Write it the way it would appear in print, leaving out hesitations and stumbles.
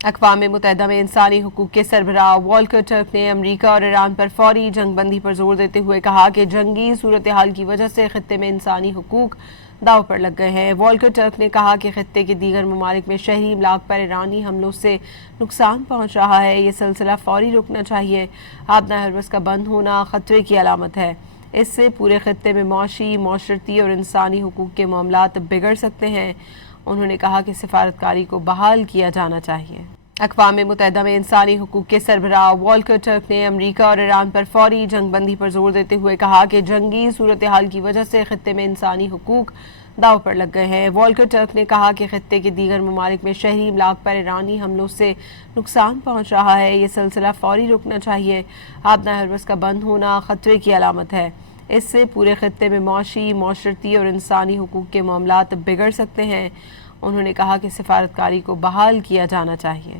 अक़वाम मुत्तहिदा में इंसानी हुकूक के सरबराह वॉल्कर टर्क ने अमरीका और ईरान पर फौरी जंग बंदी पर जोर देते हुए कहा कि जंगी सूरत हाल की वजह से खत्ते में इंसानी हुकूक दाव पर लग गए हैं। वॉल्कर टर्क ने कहा कि खत्ते के दीगर ममालिक में शहरी इमलाक पर ईरानी हमलों से नुकसान पहुँच रहा है। ये सिलसिला फौरी रुकना चाहिए। आबना हरबस का बंद होना खतरे की अलामत है। इससे पूरे खत्ते में मौशी, माशरती और इंसानी हुकूक के मामलात बिगड़ सकते हैं। उन्होंने कहा कि सिफारतकारी को बहाल किया जाना चाहिए। अक़वाम मुत्तहिदा में इंसानी हुकूक के सरबराह वॉल्कर टर्क ने अमरीका और ईरान पर फौरी जंग बंदी पर जोर देते हुए कहा कि जंगी सूरत हाल की वजह से खत्ते में इंसानी हुकूक दाव पर लग गए हैं। वॉल्कर टर्क ने कहा कि खत्ते के दीगर ममालिक में शहरी इमलाक पर ईरानी हमलों से नुकसान पहुँच रहा है। ये सिलसिला फौरी रुकना चाहिए। आबना हरबस का बंद होना खतरे की अलामत है। इससे पूरे खत्ते में मौशी, माशरती और इंसानी हुकूक के मामलात बिगड़ सकते हैं। उन्होंने कहा कि सिफारतकारी को बहाल किया जाना चाहिए।